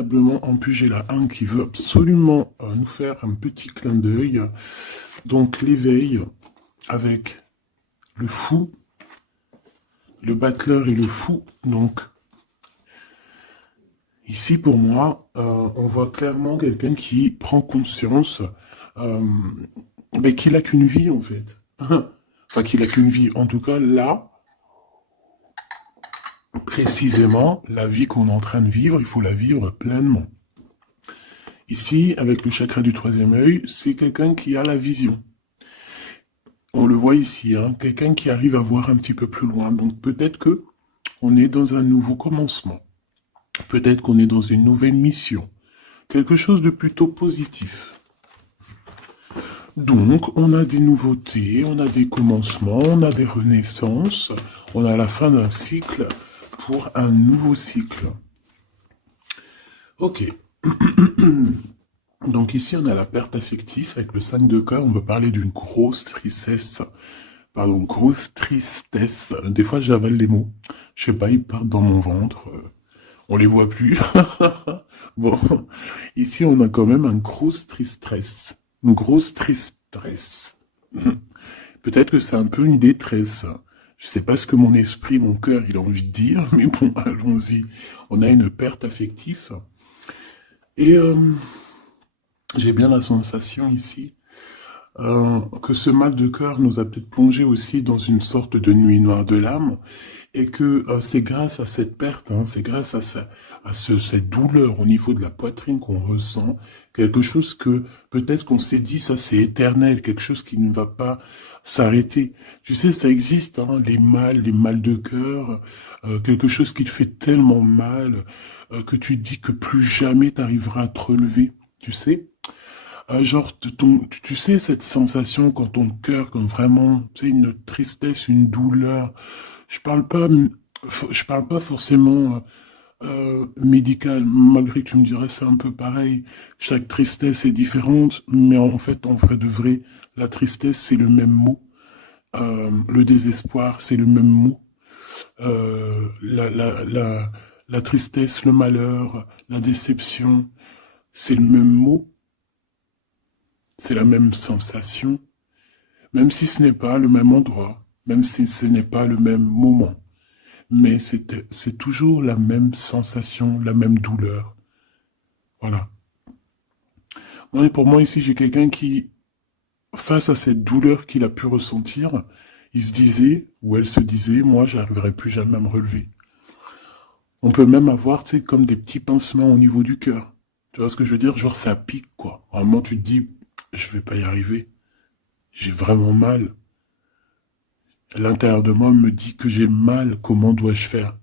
En plus, j'ai la 1 qui veut absolument nous faire un petit clin d'œil. Donc, l'éveil avec le fou, le battleur et le fou. Donc, ici, pour moi, on voit clairement quelqu'un qui prend conscience mais qu'il n'a qu'une vie, en fait. Enfin, qu'il n'a qu'une vie. En tout cas, là, précisément, la vie qu'on est en train de vivre, il faut la vivre pleinement. Ici, avec le chakra du troisième œil, c'est quelqu'un qui a la vision. On le voit ici, hein, quelqu'un qui arrive à voir un petit peu plus loin. Donc peut-être que on est dans un nouveau commencement. Peut-être qu'on est dans une nouvelle mission. Quelque chose de plutôt positif. Donc, on a des nouveautés, on a des commencements, on a des renaissances, on a la fin d'un cycle pour un nouveau cycle. Ok. Donc ici, on a la perte affective avec le 5 de cœur. On veut parler d'une grosse tristesse. Pardon, grosse tristesse. Des fois, j'avale les mots. Je sais pas, ils partent dans mon ventre. On les voit plus. Bon, ici, on a quand même un grosse tristesse. Une grosse tristesse. Peut-être que c'est un peu une détresse. Je sais pas ce que mon esprit, mon cœur, il a envie de dire, mais bon, allons-y. On a une perte affective. Et j'ai bien la sensation ici que ce mal de cœur nous a peut-être plongé aussi dans une sorte de nuit noire de l'âme, et que c'est grâce à cette perte, hein, c'est grâce à, cette douleur au niveau de la poitrine qu'on ressent, quelque chose que peut-être qu'on s'est dit, ça c'est éternel, quelque chose qui ne va pas s'arrêter. Tu sais, ça existe, hein, les mal de cœur, quelque chose qui te fait tellement mal que tu te dis que plus jamais tu arriveras à te relever, tu sais. Genre, tu sais, cette sensation quand ton cœur, comme vraiment, tu sais, une tristesse, une douleur. Je parle pas, je parle pas forcément médical, malgré que tu me dirais c'est un peu pareil. Chaque tristesse est différente, mais en fait, en vrai de vrai, la tristesse, c'est le même mot. Le désespoir, c'est le même mot. La tristesse, le malheur, la déception, c'est le même mot. C'est la même sensation. Même si ce n'est pas le même endroit, même si ce n'est pas le même moment, mais c'est toujours la même sensation, la même douleur. Voilà. Pour moi, ici, j'ai quelqu'un qui, face à cette douleur qu'il a pu ressentir, il se disait, ou elle se disait, moi, j'arriverai plus jamais à me relever. On peut même avoir, tu sais, comme des petits pincements au niveau du cœur. Tu vois ce que je veux dire? Genre, ça pique, quoi. À un moment, tu te dis, je vais pas y arriver. J'ai vraiment mal. L'intérieur de moi me dit que j'ai mal, comment dois-je faire?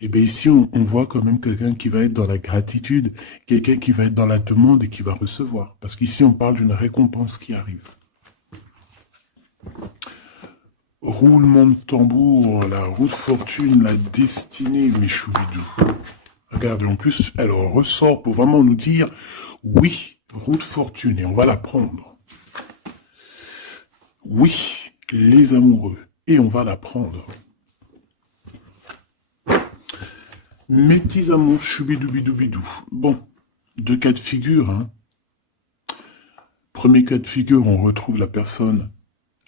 Et bien ici, on voit quand même quelqu'un qui va être dans la gratitude, quelqu'un qui va être dans la demande et qui va recevoir. Parce qu'ici, on parle d'une récompense qui arrive. Roulement de tambour, la roue de fortune, la destinée, mes choubidous. Regardez, en plus, elle ressort pour vraiment nous dire, oui, roue de fortune, et on va la prendre. Oui, les amoureux, et on va la prendre. Mes petits amours, choubidoubidoubidou. Bon, deux cas de figure, hein. Premier cas de figure, on retrouve la personne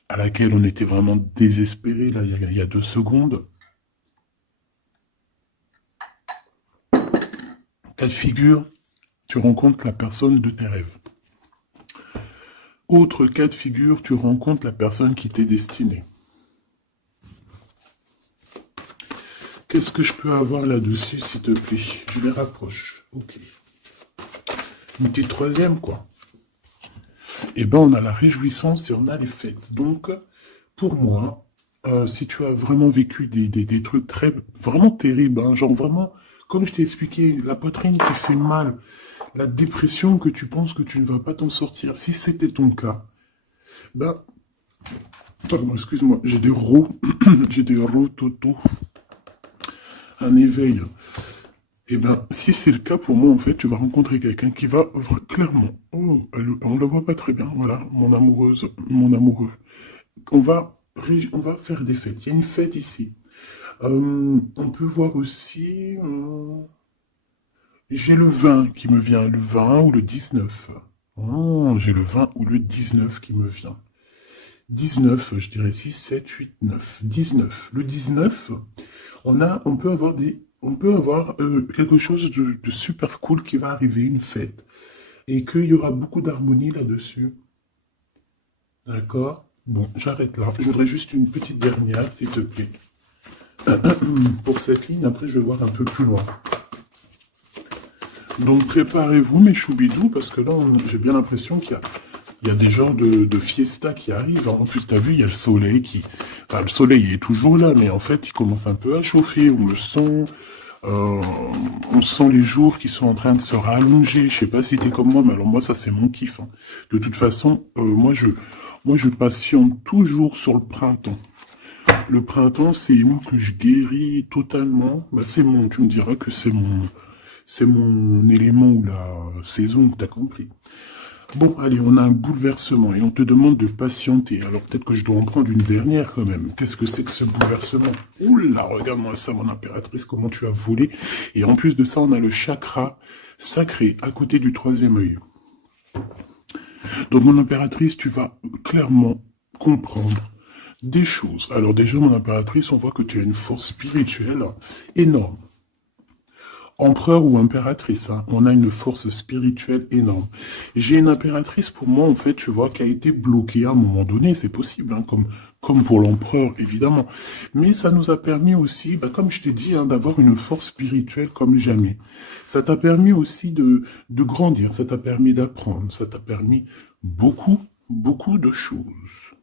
à laquelle on était vraiment désespéré, là, il y a 2 secondes. Cas de figure, tu rencontres la personne de tes rêves. Autre cas de figure, tu rencontres la personne qui t'est destinée. Qu'est-ce que je peux avoir là-dessus, s'il te plaît? Je les rapproche. Ok. Une petite troisième, quoi. Eh ben, on a la réjouissance et on a les fêtes. Donc, pour moi, si tu as vraiment vécu des trucs vraiment terribles, hein, genre vraiment, comme je t'ai expliqué, la poitrine qui fait mal, la dépression que tu penses que tu ne vas pas t'en sortir, si c'était ton cas, ben, pardon, excuse-moi, j'ai des rots, j'ai des rototos, un éveil. Et ben, si c'est le cas pour moi, en fait, tu vas rencontrer quelqu'un qui va clairement, oh, on la voit pas très bien, voilà, mon amoureuse, mon amoureux. On va faire des fêtes. Il y a une fête ici. On peut voir aussi J'ai le 20 qui me vient, le 20 ou le 19. Oh, j'ai le 20 ou le 19 qui me vient. 19, je dirais 6, 7, 8, 9. 19. Le 19, on peut avoir quelque chose de super cool qui va arriver, une fête. Et qu'il y aura beaucoup d'harmonie là-dessus. D'accord? Bon, j'arrête là. Je voudrais juste une petite dernière, s'il te plaît. Pour cette ligne, après, je vais voir un peu plus loin. Donc, préparez-vous, mes choubidous, parce que là, j'ai bien l'impression qu'il y a des genres de fiesta qui arrivent. En plus, t'as vu, il y a le soleil qui... Enfin, le soleil il est toujours là, mais en fait, il commence un peu à chauffer. Euh, on sent les jours qui sont en train de se rallonger. Je sais pas si t'es comme moi, mais alors moi, ça, c'est mon kiff, hein. De toute façon, moi, je patiente toujours sur le printemps. Le printemps, c'est où que je guéris totalement. Bah, tu me diras que c'est mon élément ou la saison, t'as compris. Bon, allez, on a un bouleversement et on te demande de patienter. Alors peut-être que je dois en prendre une dernière quand même. Qu'est-ce que c'est que ce bouleversement? Oula, regarde-moi ça, mon impératrice, comment tu as volé. Et en plus de ça, on a le chakra sacré à côté du troisième œil. Donc, mon impératrice, tu vas clairement comprendre des choses. Alors déjà, mon impératrice, on voit que tu as une force spirituelle énorme. Empereur ou impératrice, hein, on a une force spirituelle énorme. J'ai une impératrice, pour moi, en fait, tu vois, qui a été bloquée à un moment donné, c'est possible, hein, comme pour l'empereur, évidemment. Mais ça nous a permis aussi, bah, comme je t'ai dit, hein, d'avoir une force spirituelle comme jamais. Ça t'a permis aussi de grandir, ça t'a permis d'apprendre, ça t'a permis beaucoup, beaucoup de choses.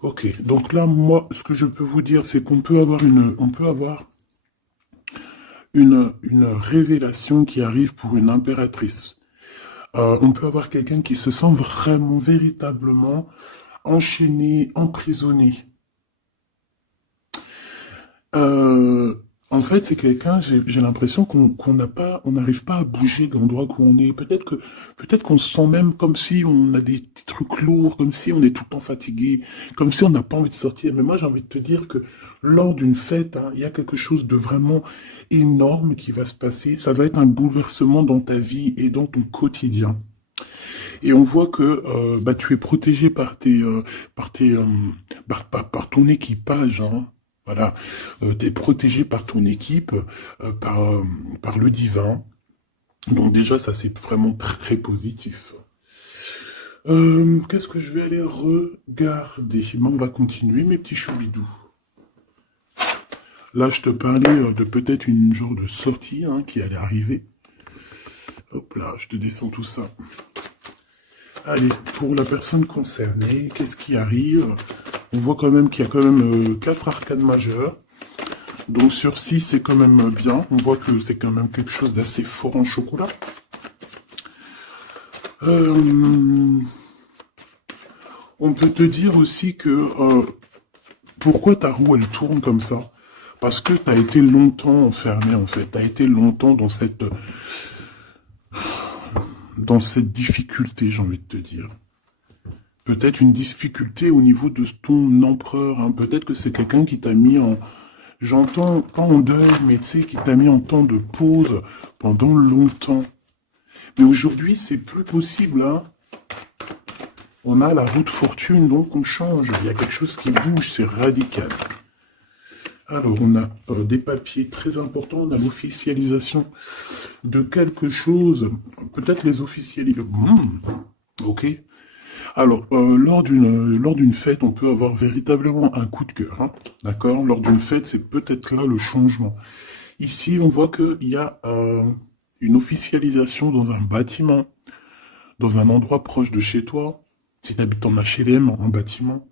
Ok, donc là, moi, ce que je peux vous dire, c'est qu'on peut avoir une révélation qui arrive pour une impératrice. On peut avoir quelqu'un qui se sent vraiment, véritablement enchaîné, emprisonné. Euh, En fait, c'est quelqu'un, j'ai l'impression qu'on n'a pas, on n'arrive pas à bouger de l'endroit où on est. Peut-être qu'on se sent même comme si on a des trucs lourds, comme si on est tout le temps fatigué, comme si on n'a pas envie de sortir. Mais moi, j'ai envie de te dire que lors d'une fête, hein, il y a quelque chose de vraiment énorme qui va se passer. Ça va être un bouleversement dans ta vie et dans ton quotidien. Et on voit que bah, tu es protégé par par ton équipage, hein. Voilà, tu es protégé par ton équipe, par le divin. Donc déjà, ça c'est vraiment très positif. Qu'est-ce que je vais aller regarder? Bon, on va continuer, mes petits choubidous. Là, je te parlais de peut-être une genre de sortie hein, qui allait arriver. Hop là, je te descends tout ça. Allez, pour la personne concernée, qu'est-ce qui arrive? On voit quand même qu'il y a quand même 4 arcades majeures. Donc sur 6, c'est quand même bien. On voit que c'est quand même quelque chose d'assez fort en chocolat. On peut te dire aussi que pourquoi ta roue elle tourne comme ça? Parce que tu as été longtemps enfermé en fait. Tu as été longtemps dans cette difficulté, j'ai envie de te dire. Peut-être une difficulté au niveau de ton empereur. Hein. Peut-être que c'est quelqu'un qui t'a mis en... J'entends pas en deuil, mais tu sais, qui t'a mis en temps de pause pendant longtemps. Mais aujourd'hui, c'est plus possible. Hein. On a la roue de fortune, donc on change. Il y a quelque chose qui bouge, c'est radical. Alors, on a des papiers très importants. On a l'officialisation de quelque chose. Peut-être les officialisations. Ok. Alors, lors d'une fête, on peut avoir véritablement un coup de cœur, hein, d'accord? Lors d'une fête, c'est peut-être là le changement. Ici, on voit qu'il y a une officialisation dans un bâtiment, dans un endroit proche de chez toi. Si tu habites en HLM, en bâtiment.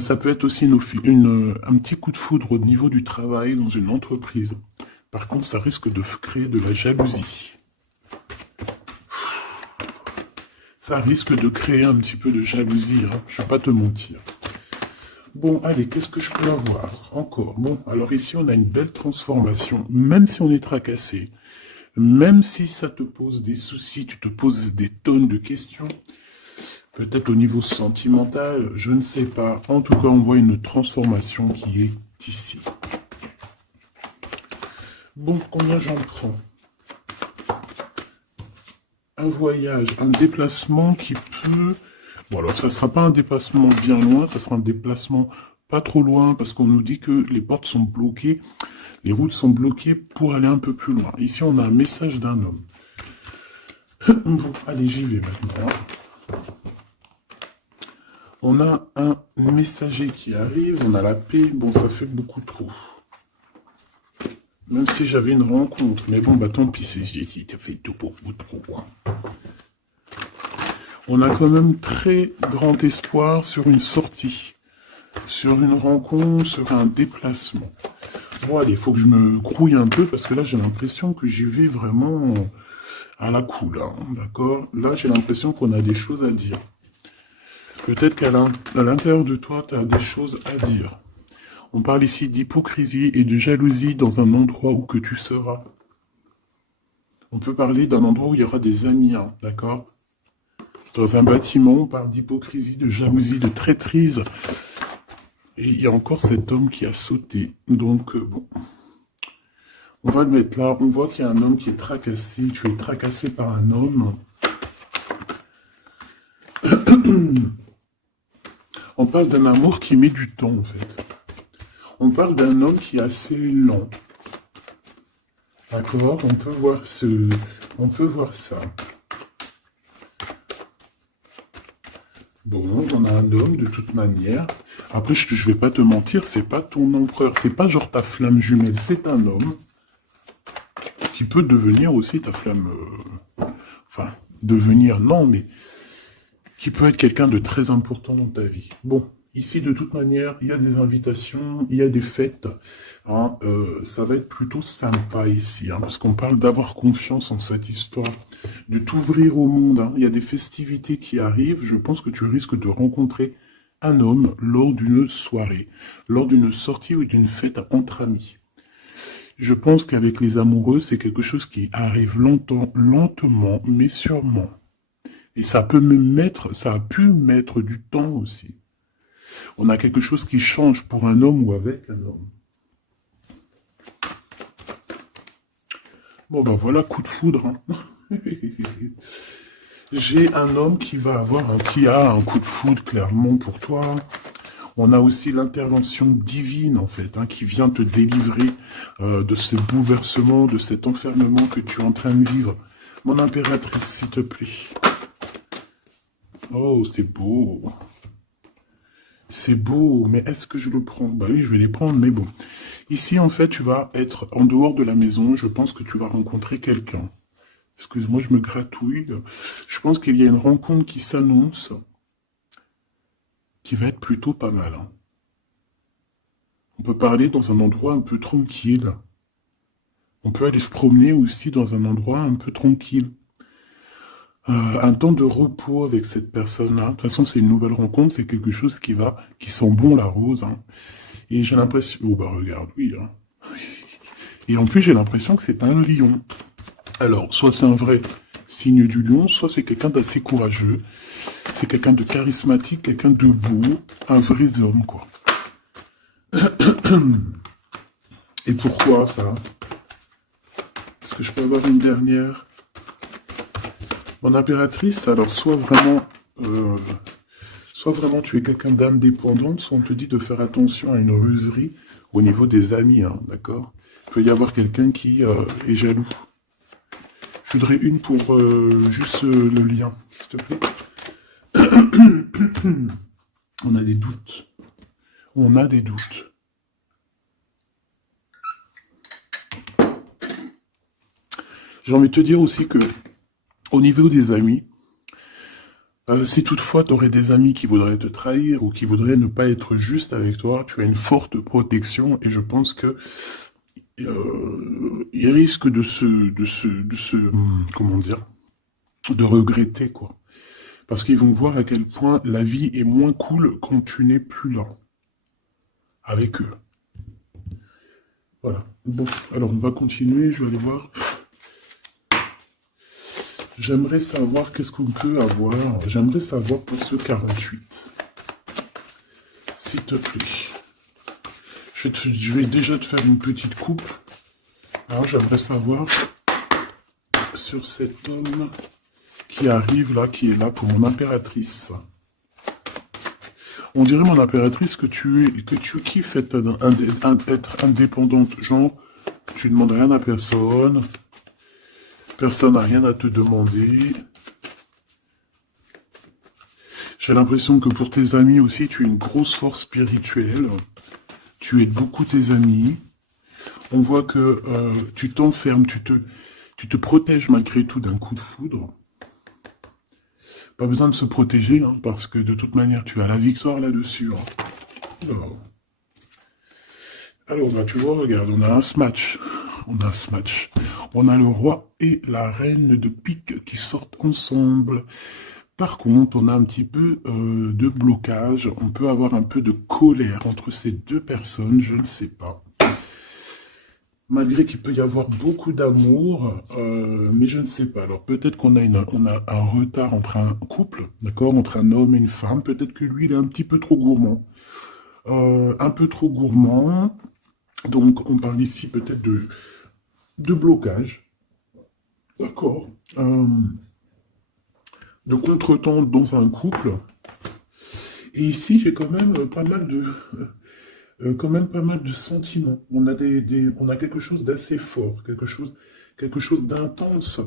Ça peut être aussi un petit coup de foudre au niveau du travail dans une entreprise. Par contre, ça risque de créer de la jalousie. Ça risque de créer un petit peu de jalousie, hein, je ne vais pas te mentir. Bon, allez, qu'est-ce que je peux avoir encore? Bon, alors ici, on a une belle transformation, même si on est tracassé, même si ça te pose des soucis, tu te poses des tonnes de questions, peut-être au niveau sentimental, je ne sais pas. En tout cas, on voit une transformation qui est ici. Bon, combien j'en prends? un voyage, un déplacement qui peut... Bon, alors ça sera pas un déplacement bien loin, ça sera un déplacement pas trop loin, parce qu'on nous dit que les portes sont bloquées, les routes sont bloquées pour aller un peu plus loin. Ici, on a un message d'un homme. Bon, allez, j'y vais maintenant. On a un messager qui arrive, on a la paix. Bon, ça fait beaucoup trop. Même si j'avais une rencontre. Mais bon, bah tant pis, ça fait tout beaucoup trop. Hein. On a quand même très grand espoir sur une sortie. Sur une rencontre, sur un déplacement. Bon, allez, il faut que je me grouille un peu, parce que là, j'ai l'impression que j'y vais vraiment à la cool, hein, d'accord? Là, j'ai l'impression qu'on a des choses à dire. Peut-être qu'à l'intérieur de toi, tu as des choses à dire. On parle ici d'hypocrisie et de jalousie dans un endroit où que tu seras. On peut parler d'un endroit où il y aura des amis, hein, d'accord? Dans un bâtiment, on parle d'hypocrisie, de jalousie, de traîtrise. Et il y a encore cet homme qui a sauté. Donc, bon. On va le mettre là. On voit qu'il y a un homme qui est tracassé. Tu es tracassé par un homme. On parle d'un amour qui met du temps, en fait. On parle d'un homme qui est assez lent. D'accord? On peut voir ça. Bon, on a un homme de toute manière. Après, je vais pas te mentir, c'est pas ton empereur. C'est pas genre ta flamme jumelle. C'est un homme qui peut devenir aussi ta flamme... Enfin, devenir, non, mais... qui peut être quelqu'un de très important dans ta vie. Bon, ici, de toute manière, il y a des invitations, il y a des fêtes. Hein, ça va être plutôt sympa ici, hein, parce qu'on parle d'avoir confiance en cette histoire, de t'ouvrir au monde. Hein. Il y a des festivités qui arrivent. Je pense que tu risques de rencontrer un homme lors d'une soirée, lors d'une sortie ou d'une fête entre amis. Je pense qu'avec les amoureux, c'est quelque chose qui arrive lentement, mais sûrement. Et ça peut ça a pu mettre du temps aussi. On a quelque chose qui change pour un homme ou avec un homme. Bon ben voilà, coup de foudre. Hein. J'ai un homme qui a un coup de foudre clairement pour toi. On a aussi l'intervention divine en fait, hein, qui vient te délivrer de ce bouleversement, de cet enfermement que tu es en train de vivre. Mon impératrice, s'il te plaît. Oh, c'est beau. C'est beau, mais est-ce que je le prends? Bah oui, je vais les prendre, mais bon. Ici, en fait, tu vas être en dehors de la maison. Je pense que tu vas rencontrer quelqu'un. Excuse-moi, je me gratouille. Je pense qu'il y a une rencontre qui s'annonce, qui va être plutôt pas mal. Hein. On peut parler dans un endroit un peu tranquille. On peut aller se promener aussi dans un endroit un peu tranquille. Un temps de repos avec cette personne-là. De toute façon, c'est une nouvelle rencontre, c'est quelque chose qui sent bon la rose. Hein. Et j'ai l'impression... Oh bah regarde, oui. Hein. Et en plus, j'ai l'impression que c'est un lion. Alors, soit c'est un vrai signe du lion, soit c'est quelqu'un d'assez courageux. C'est quelqu'un de charismatique, quelqu'un de beau, un vrai homme, quoi. Et pourquoi ça? Est-ce que je peux avoir une dernière? Mon impératrice, alors soit vraiment tu es quelqu'un d'indépendante, soit on te dit de faire attention à une ruserie au niveau des amis, hein, d'accord? Il peut y avoir quelqu'un qui est jaloux. Je voudrais une pour juste le lien, s'il te plaît. On a des doutes. On a des doutes. J'ai envie de te dire aussi que, au niveau des amis, si toutefois tu aurais des amis qui voudraient te trahir ou qui voudraient ne pas être juste avec toi, tu as une forte protection et je pense que ils risquent comment dire, de regretter quoi. Parce qu'ils vont voir à quel point la vie est moins cool quand tu n'es plus là avec eux. Voilà. Bon, alors on va continuer, je vais aller voir. J'aimerais savoir qu'est-ce qu'on peut avoir. J'aimerais savoir pour ce 48. S'il te plaît. Je vais déjà te faire une petite coupe. Alors j'aimerais savoir sur cet homme qui arrive là, qui est là pour mon impératrice. On dirait, mon impératrice, que tu kiffes être indépendante. Genre, tu ne demandes rien à personne. Personne n'a rien à te demander. J'ai l'impression que pour tes amis aussi, tu es une grosse force spirituelle. Tu aides beaucoup tes amis. On voit que tu t'enfermes, tu te protèges malgré tout d'un coup de foudre. Pas besoin de se protéger, hein, parce que de toute manière, tu as la victoire là-dessus. Hein. Alors, bah, tu vois, regarde, on a un smash. On a un smash. On a le roi et la reine de pique qui sortent ensemble. Par contre, on a un petit peu de blocage. On peut avoir un peu de colère entre ces deux personnes, je ne sais pas. Malgré qu'il peut y avoir beaucoup d'amour, mais je ne sais pas. Alors peut-être qu'on a, on a un retard entre un couple, d'accord, entre un homme et une femme. Peut-être que lui, il est un petit peu trop gourmand. Un peu trop gourmand. Donc on parle ici peut-être de blocage. D'accord. De contretemps dans un couple. Et ici, j'ai quand même pas mal de sentiments. On a on a quelque chose d'assez fort, quelque chose d'intense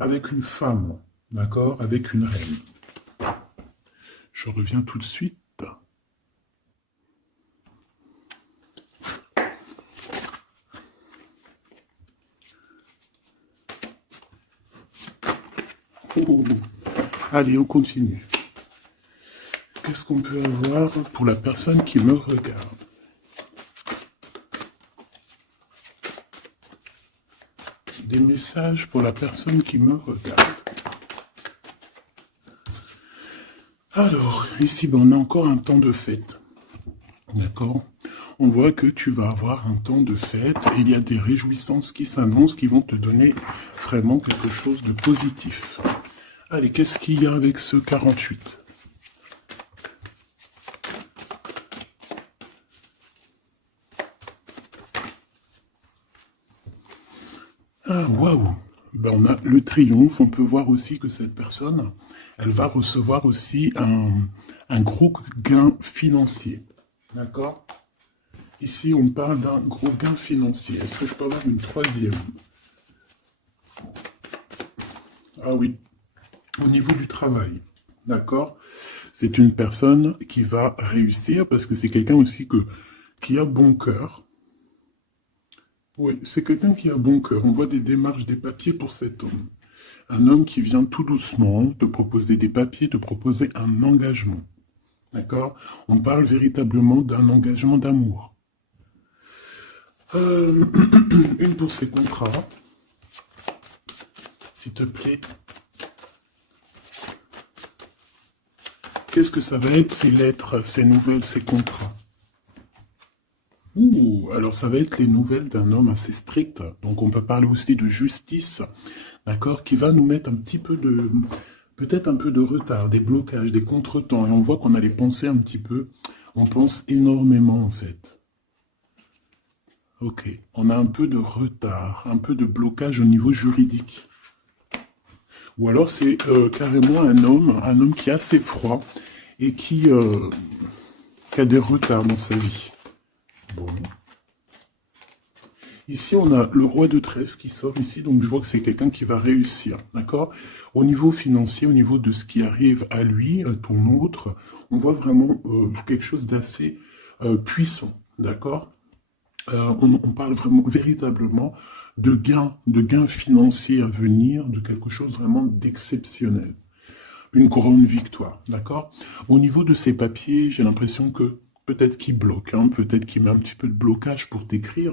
avec une femme, d'accord, avec une reine. Je reviens tout de suite. Oh. Allez, on continue. Qu'est-ce qu'on peut avoir pour la personne qui me regarde? Des messages pour la personne qui me regarde. Alors, ici, ben, on a encore un temps de fête. D'accord? On voit que tu vas avoir un temps de fête et il y a des réjouissances qui s'annoncent qui vont te donner vraiment quelque chose de positif. Allez, qu'est-ce qu'il y a avec ce 48? Ah, waouh! Ben, on a le triomphe. On peut voir aussi que cette personne, elle va recevoir aussi un gros gain financier. D'accord? Ici, on parle d'un gros gain financier. Est-ce que je peux avoir une troisième? Ah oui, au niveau du travail. D'accord? C'est une personne qui va réussir parce que c'est quelqu'un aussi qui a bon cœur. Oui, c'est quelqu'un qui a bon cœur. On voit des démarches, des papiers pour cet homme. Un homme qui vient tout doucement te proposer des papiers, te proposer un engagement. D'accord? On parle véritablement d'un engagement d'amour. Une pour ces contrats. S'il te plaît. Qu'est-ce que ça va être, ces lettres, ces nouvelles, ces contrats? Ouh, alors ça va être les nouvelles d'un homme assez strict. Donc on peut parler aussi de justice, d'accord, qui va nous mettre un petit peu de, peut-être un peu de retard, des blocages, des contretemps. Et on voit qu'on a les pensées un petit peu. On pense énormément en fait. Ok, on a un peu de retard, un peu de blocage au niveau juridique. Ou alors c'est carrément un homme qui est assez froid et qui a des retards dans sa vie. Bon. Ici, on a le roi de trèfle qui sort ici, donc je vois que c'est quelqu'un qui va réussir, d'accord? Au niveau financier, au niveau de ce qui arrive à lui, à ton autre, on voit vraiment quelque chose d'assez puissant, d'accord? On parle vraiment, véritablement de gains financiers à venir, de quelque chose vraiment d'exceptionnel. Une grande victoire, d'accord? Au niveau de ces papiers, j'ai l'impression que peut-être qu'il bloque, hein, peut-être qu'il met un petit peu de blocage pour t'écrire,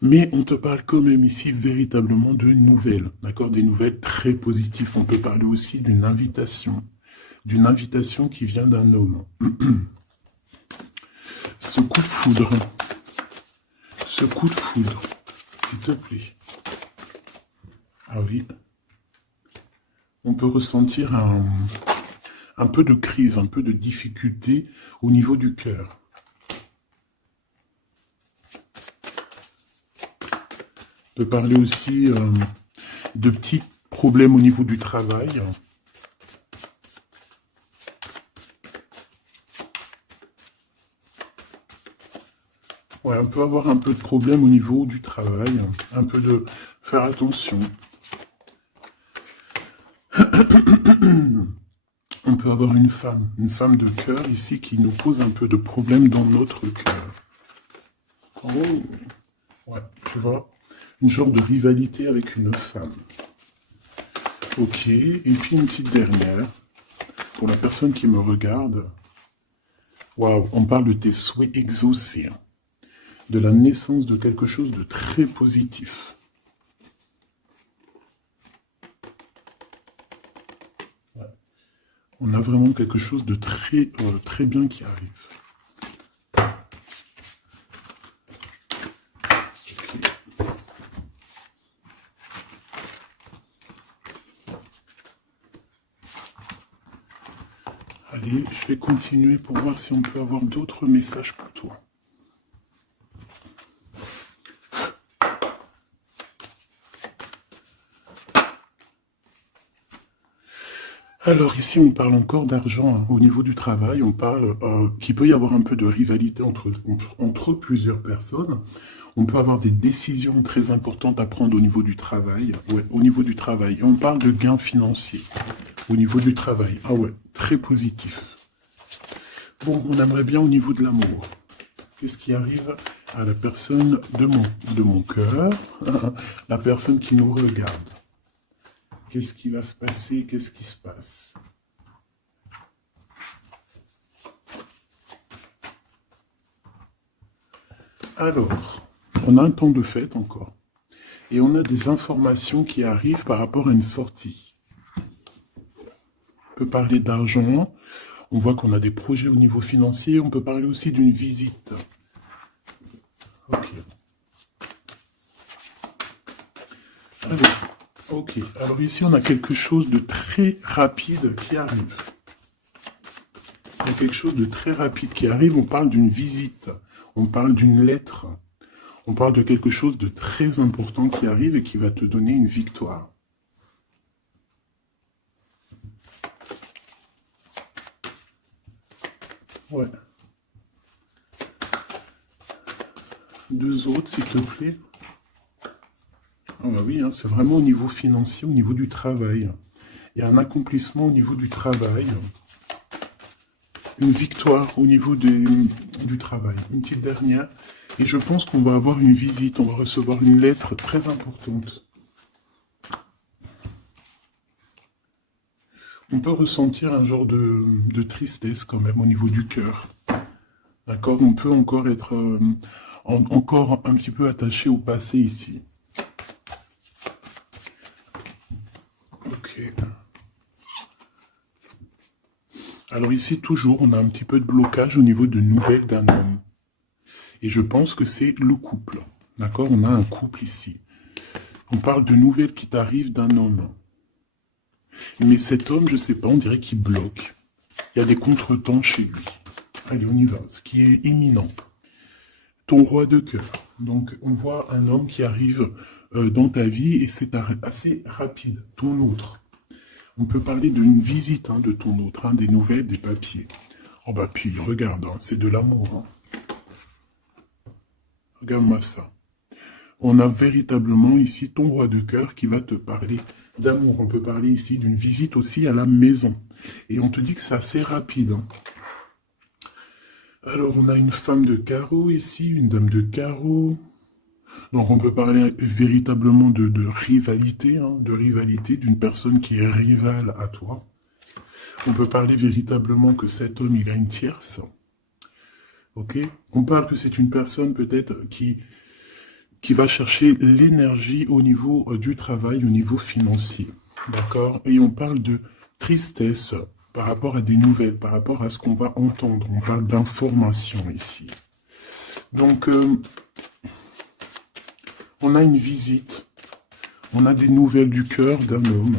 mais on te parle quand même ici véritablement de nouvelles, d'accord? Des nouvelles très positives. On peut parler aussi d'une invitation qui vient d'un homme. Ce coup de foudre, s'il te plaît. Ah oui, on peut ressentir un peu de crise, un peu de difficulté au niveau du cœur. On peut parler aussi de petites problème au niveau du travail. Ouais, on peut avoir un peu de problème au niveau du travail, un peu de faire attention. On peut avoir une femme de cœur ici qui nous pose un peu de problème dans notre cœur. Oh, ouais, tu vois, une genre de rivalité avec une femme. Ok, et puis une petite dernière, pour la personne qui me regarde. Waouh, on parle de tes souhaits exaucés, hein, de la naissance de quelque chose de très positif. On a vraiment quelque chose de très, très bien qui arrive. Okay. Allez, je vais continuer pour voir si on peut avoir d'autres messages pour toi. Alors ici, on parle encore d'argent, hein. Au niveau du travail, on parle qu'il peut y avoir un peu de rivalité entre plusieurs personnes. On peut avoir des décisions très importantes à prendre au niveau du travail. Ouais, au niveau du travail. Et on parle de gains financiers au niveau du travail. Ah ouais, très positif. Bon, on aimerait bien au niveau de l'amour. Qu'est-ce qui arrive à la personne de mon cœur, la personne qui nous regarde? Qu'est-ce qui va se passer? Qu'est-ce qui se passe? Alors, on a un temps de fête encore. Et on a des informations qui arrivent par rapport à une sortie. On peut parler d'argent. On voit qu'on a des projets au niveau financier. On peut parler aussi d'une visite. Ok. Ok, alors ici on a quelque chose de très rapide qui arrive. Il y a quelque chose de très rapide qui arrive, on parle d'une visite, on parle d'une lettre, on parle de quelque chose de très important qui arrive et qui va te donner une victoire. Ouais. Deux autres, s'il te plaît. Ah bah oui, hein, c'est vraiment au niveau financier, au niveau du travail. Il y a un accomplissement au niveau du travail. Une victoire au niveau du travail. Une petite dernière. Et je pense qu'on va avoir une visite, on va recevoir une lettre très importante. On peut ressentir un genre de tristesse quand même au niveau du cœur. D'accord? On peut encore être encore un petit peu attaché au passé ici. Ok. Alors ici, toujours, on a un petit peu de blocage au niveau de nouvelles d'un homme. Et je pense que c'est le couple. D'accord? On a un couple ici. On parle de nouvelles qui t'arrivent d'un homme. Mais cet homme, je ne sais pas, on dirait qu'il bloque. Il y a des contretemps chez lui. Allez, on y va. Ce qui est imminent. Ton roi de cœur. Donc, on voit un homme qui arrive dans ta vie et c'est assez rapide. Ton autre. On peut parler d'une visite de ton autre, des nouvelles, des papiers. Oh bah puis, regarde, c'est de l'amour. Hein. Regarde-moi ça. On a véritablement ici ton roi de cœur qui va te parler d'amour. On peut parler ici d'une visite aussi à la maison. Et on te dit que c'est assez rapide. Hein. Alors, on a une femme de carreau ici, une dame de carreau. Donc, on peut parler véritablement de rivalité, de rivalité d'une personne qui est rivale à toi. On peut parler véritablement que cet homme, il a une tierce. Ok? On parle que c'est une personne peut-être qui va chercher l'énergie au niveau du travail, au niveau financier. D'accord? Et on parle de tristesse par rapport à des nouvelles, par rapport à ce qu'on va entendre. On parle d'information ici. Donc, on a une visite. On a des nouvelles du cœur d'un homme.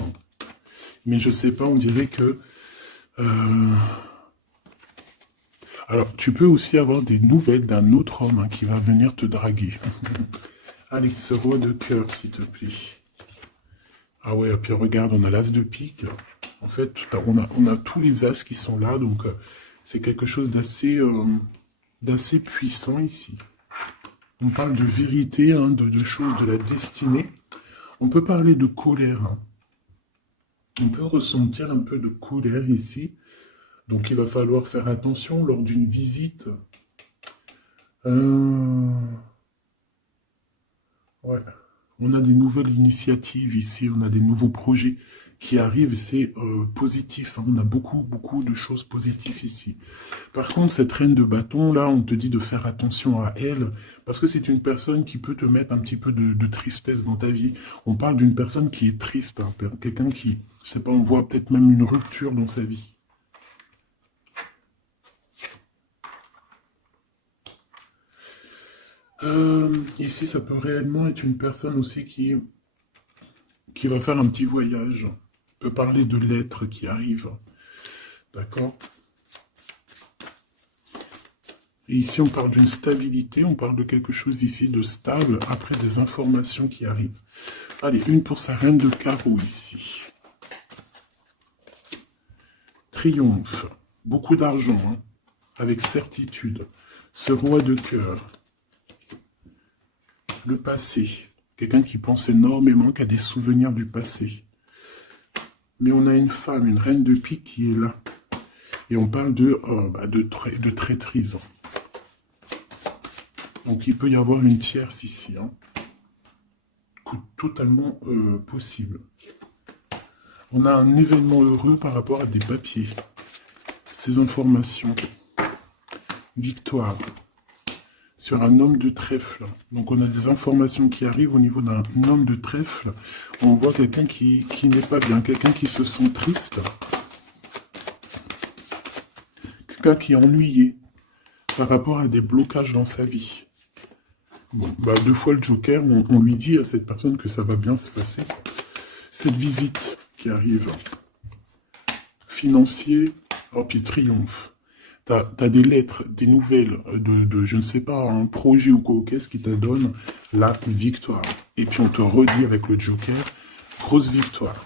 Mais je sais pas, on dirait que... Alors, tu peux aussi avoir des nouvelles d'un autre homme qui va venir te draguer. Allez, ce roi de cœur, s'il te plaît. Ah ouais, et puis regarde, on a l'as de pique. En fait, on a tous les as qui sont là, donc c'est quelque chose d'assez puissant ici. On parle de vérité, hein, de choses, de la destinée. On peut parler de colère, hein. On peut ressentir un peu de colère ici. Donc il va falloir faire attention lors d'une visite. Ouais. On a des nouvelles initiatives ici, on a des nouveaux projets qui arrivent, et c'est positif, hein. On a beaucoup, beaucoup de choses positives ici. Par contre, cette reine de bâton, là, on te dit de faire attention à elle, parce que c'est une personne qui peut te mettre un petit peu de tristesse dans ta vie. On parle d'une personne qui est triste, hein, quelqu'un qui, je sais pas, on voit peut-être même une rupture dans sa vie. Ici, ça peut réellement être une personne aussi qui va faire un petit voyage. On peut parler de lettres qui arrivent. D'accord? Et ici, on parle d'une stabilité, on parle de quelque chose ici de stable, après des informations qui arrivent. Allez, une pour sa reine de carreau ici. Triomphe, beaucoup d'argent, hein, avec certitude. Ce roi de cœur. Le passé. Quelqu'un qui pense énormément, qui a des souvenirs du passé. Mais on a une femme, une reine de pique qui est là. Et on parle de traîtrise. Donc il peut y avoir une tierce ici. Hein. Totalement possible. On a un événement heureux par rapport à des papiers. Ces informations. Victoire. Sur un homme de trèfle. Donc on a des informations qui arrivent au niveau d'un homme de trèfle. On voit quelqu'un qui n'est pas bien, quelqu'un qui se sent triste. Quelqu'un qui est ennuyé par rapport à des blocages dans sa vie. Bon, bah, deux fois le Joker, on lui dit à cette personne que ça va bien se passer. Cette visite qui arrive. Financier, oh puis triomphe. T'as des lettres, des nouvelles je ne sais pas, un projet ou quoi, qu'est-ce qui te donne la victoire. Et puis on te redit avec le Joker, grosse victoire.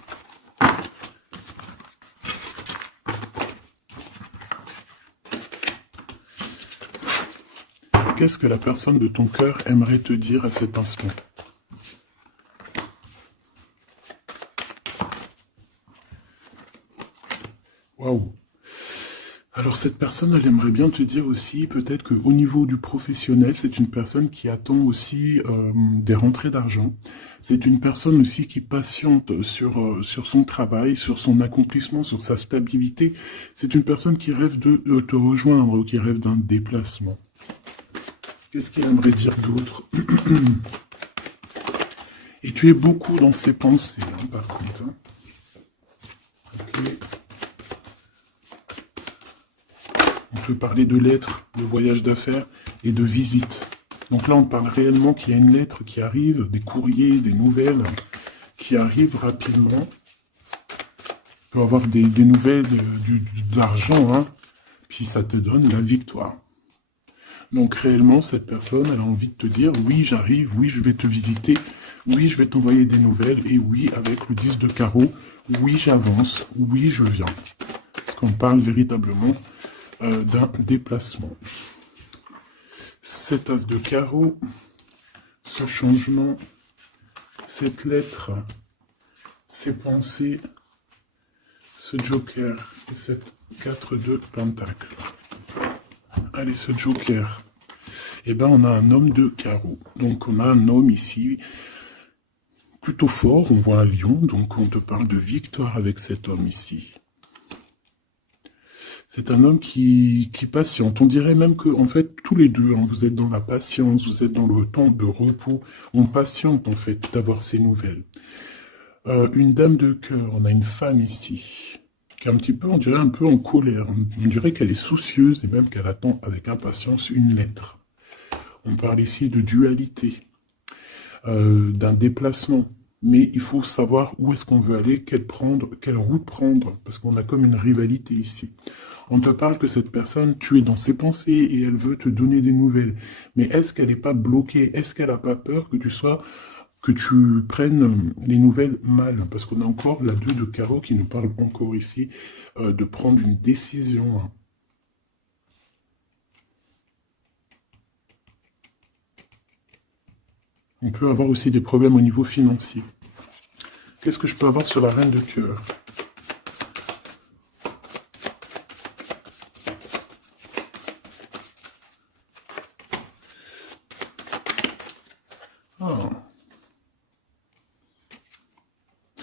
Qu'est-ce que la personne de ton cœur aimerait te dire à cet instant? Waouh! Alors cette personne, elle aimerait bien te dire aussi, peut-être qu'au niveau du professionnel, c'est une personne qui attend aussi des rentrées d'argent. C'est une personne aussi qui patiente sur son travail, sur son accomplissement, sur sa stabilité. C'est une personne qui rêve de te rejoindre, qui rêve d'un déplacement. Qu'est-ce qu'il aimerait dire d'autre? Et tu es beaucoup dans ses pensées, hein, par contre. Hein. Okay. On peut parler de lettres, de voyages d'affaires et de visites. Donc là, on parle réellement qu'il y a une lettre qui arrive, des courriers, des nouvelles qui arrivent rapidement. On peut avoir des nouvelles, de l'argent, hein, puis ça te donne la victoire. Donc réellement, cette personne, elle a envie de te dire, oui, j'arrive, oui, je vais te visiter, oui, je vais t'envoyer des nouvelles, et oui, avec le 10 de carreau, oui, j'avance, oui, je viens. Parce qu'on parle véritablement d'un déplacement. Cet as de carreau, ce changement, cette lettre, ces pensées, ce joker et cette 4 de pentacle. Allez, ce joker. Eh bien, on a un homme de carreau. Donc, on a un homme ici plutôt fort. On voit un lion. Donc, on te parle de victoire avec cet homme ici. C'est un homme qui patiente. On dirait même que, en fait, tous les deux, hein, vous êtes dans la patience, vous êtes dans le temps de repos. On patiente, en fait, d'avoir ces nouvelles. Une dame de cœur. On a une femme ici qui est un petit peu, on dirait un peu en colère. On dirait qu'elle est soucieuse et même qu'elle attend avec impatience une lettre. On parle ici de dualité, d'un déplacement. Mais il faut savoir où est-ce qu'on veut aller, quelle route prendre, parce qu'on a comme une rivalité ici. On te parle que cette personne, tu es dans ses pensées et elle veut te donner des nouvelles. Mais est-ce qu'elle n'est pas bloquée? Est-ce qu'elle n'a pas peur que tu sois que tu prennes les nouvelles mal, parce qu'on a encore la 2 de carreau qui nous parle encore ici de prendre une décision. Hein. On peut avoir aussi des problèmes au niveau financier. Qu'est-ce que je peux avoir sur la reine de cœur? Ah.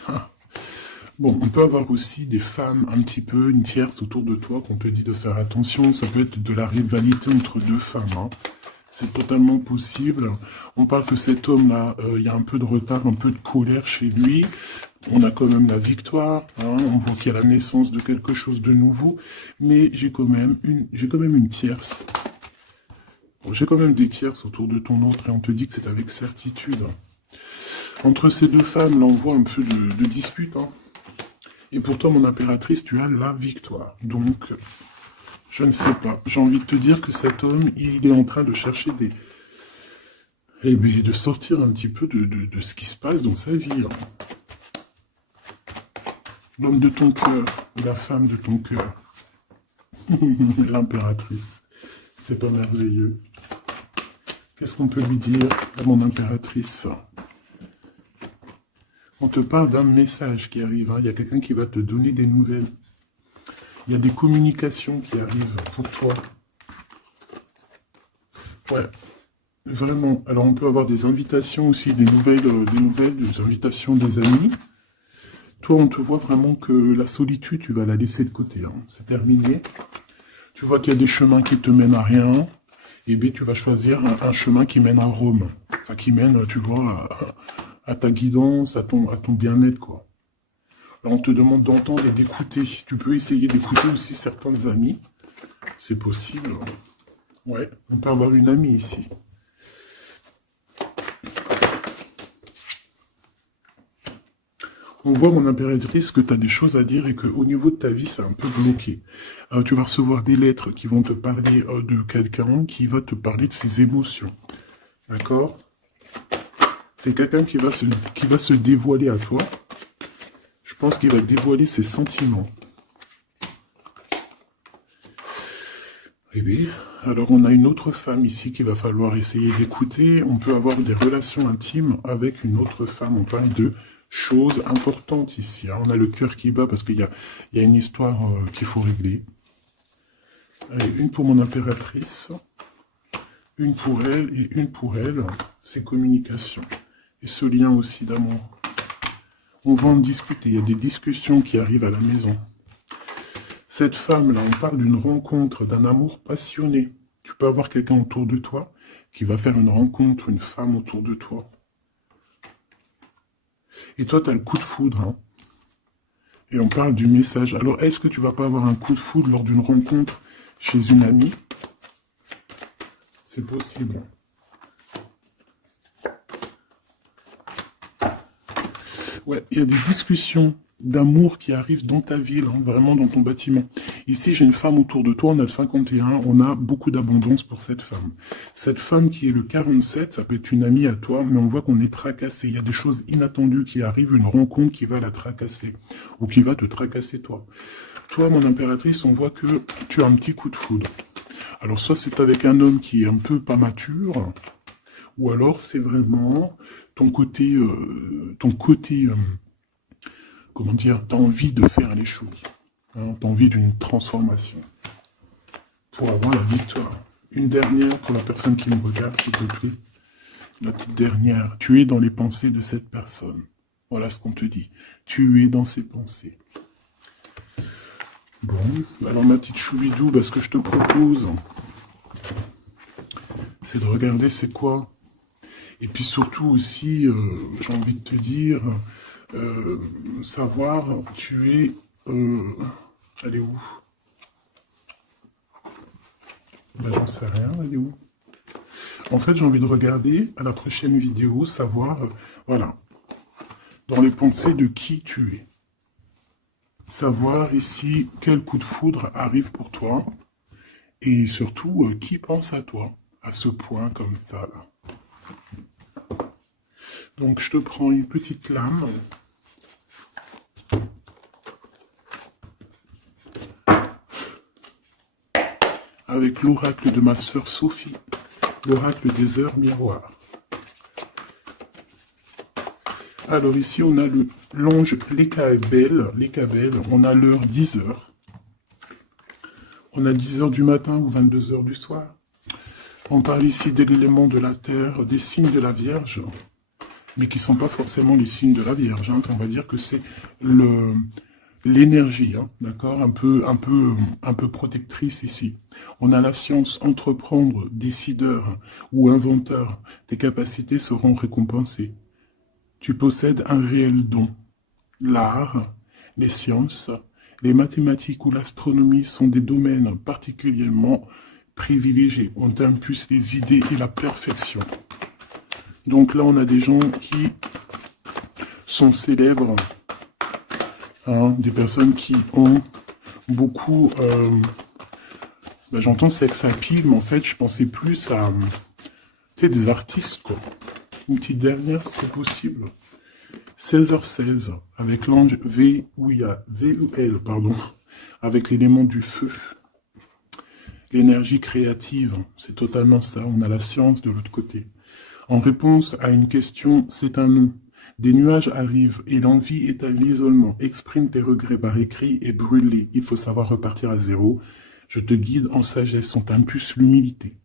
Ah. Bon, on peut avoir aussi des femmes un petit peu, une tierce autour de toi qu'on te dit de faire attention. Ça peut être de la rivalité entre deux femmes. Hein. C'est totalement possible. On parle que cet homme-là, il y a un peu de retard, un peu de colère chez lui. On a quand même la victoire. Hein. On voit qu'il y a la naissance de quelque chose de nouveau. Mais j'ai quand même une tierce. Bon, j'ai quand même des tierces autour de ton autre et on te dit que c'est avec certitude. Entre ces deux femmes, là, on voit un peu de dispute. Hein. Et pourtant, mon impératrice, tu as la victoire. Donc, je ne sais pas. J'ai envie de te dire que cet homme, il est en train de chercher des... Eh bien, de sortir un petit peu de ce qui se passe dans sa vie. Hein. L'homme de ton cœur, la femme de ton cœur. L'impératrice. C'est pas merveilleux. Qu'est-ce qu'on peut lui dire à mon impératrice? On te parle d'un message qui arrive. Hein. Il y a quelqu'un qui va te donner des nouvelles. Il y a des communications qui arrivent pour toi. Ouais, vraiment. Alors, on peut avoir des invitations aussi, des nouvelles, des invitations des amis. Toi, on te voit vraiment que la solitude, tu vas la laisser de côté. Hein. C'est terminé. Tu vois qu'il y a des chemins qui te mènent à rien. Et bien, tu vas choisir un chemin qui mène à Rome. Enfin, qui mène, tu vois, à ta guidance, à ton bien-être, quoi. Alors, on te demande d'entendre et d'écouter. Tu peux essayer d'écouter aussi certains amis. C'est possible. Ouais, on peut avoir une amie ici. On voit, mon impératrice, que tu as des choses à dire et qu'au niveau de ta vie, c'est un peu bloqué. Tu vas recevoir des lettres qui vont te parler de quelqu'un qui va te parler de ses émotions. D'accord? C'est quelqu'un qui va se dévoiler à toi. Je pense qu'il va dévoiler ses sentiments. Eh bien, alors on a une autre femme ici qu'il va falloir essayer d'écouter. On peut avoir des relations intimes avec une autre femme. On parle de choses importantes ici. Hein. On a le cœur qui bat parce qu'il y a une histoire qu'il faut régler. Allez, une pour mon impératrice, une pour elle et une pour elle. C'est communication. Et ce lien aussi d'amour. On va en discuter. Il y a des discussions qui arrivent à la maison. Cette femme-là, on parle d'une rencontre, d'un amour passionné. Tu peux avoir quelqu'un autour de toi qui va faire une rencontre, une femme autour de toi. Et toi, tu as le coup de foudre. Hein. Et on parle du message. Alors, est-ce que tu vas pas avoir un coup de foudre lors d'une rencontre chez une amie? C'est possible. Ouais, il y a des discussions d'amour qui arrivent dans ta ville, hein, vraiment dans ton bâtiment. Ici, j'ai une femme autour de toi, on a le 51, on a beaucoup d'abondance pour cette femme. Cette femme qui est le 47, ça peut être une amie à toi, mais on voit qu'on est tracassé. Il y a des choses inattendues qui arrivent, une rencontre qui va la tracasser, ou qui va te tracasser toi. Toi, mon impératrice, on voit que tu as un petit coup de foudre. Alors, soit c'est avec un homme qui est un peu pas mature, ou alors c'est vraiment ton côté, comment dire, tu as envie de faire les choses. Hein, tu as envie d'une transformation pour avoir la victoire. Une dernière pour la personne qui me regarde, s'il te plaît. La petite dernière. Tu es dans les pensées de cette personne. Voilà ce qu'on te dit. Tu es dans ses pensées. Bon, alors ma petite choubidou, ce que je te propose, c'est de regarder c'est quoi. Et puis surtout aussi, j'ai envie de te dire, savoir, tu es... elle est où? J'en sais rien, elle est où? En fait, j'ai envie de regarder à la prochaine vidéo, savoir, voilà, dans les pensées de qui tu es. Savoir ici quel coup de foudre arrive pour toi. Et surtout, qui pense à toi, à ce point comme ça, là. Donc, je te prends une petite lame. Avec l'oracle de ma sœur Sophie, l'oracle des heures miroirs. Alors ici, on a l'ange Lekabel, on a l'heure 10 heures. On a 10 heures du matin ou 22 heures du soir. On parle ici de l'élément de la terre, des signes de la Vierge, mais qui ne sont pas forcément les signes de la Vierge. Hein. On va dire que c'est l'énergie, hein, d'accord, un peu protectrice ici. On a la science, entreprendre, décideur ou inventeur. Tes capacités seront récompensées. Tu possèdes un réel don. L'art, les sciences, les mathématiques ou l'astronomie sont des domaines particulièrement privilégiés. On t'impulse les idées et la perfection. Donc là, on a des gens qui sont célèbres, hein, des personnes qui ont beaucoup... j'entends sex appeal, mais en fait, je pensais plus à des artistes, quoi. Une petite dernière, si c'est possible. 16h16, avec l'ange VUL, pardon, avec l'élément du feu. L'énergie créative, c'est totalement ça. On a la science de l'autre côté. En réponse à une question, c'est un non. Des nuages arrivent et l'envie est à l'isolement. Exprime tes regrets par écrit et brûle-les. Il faut savoir repartir à zéro. Je te guide en sagesse, on t'impulse l'humilité.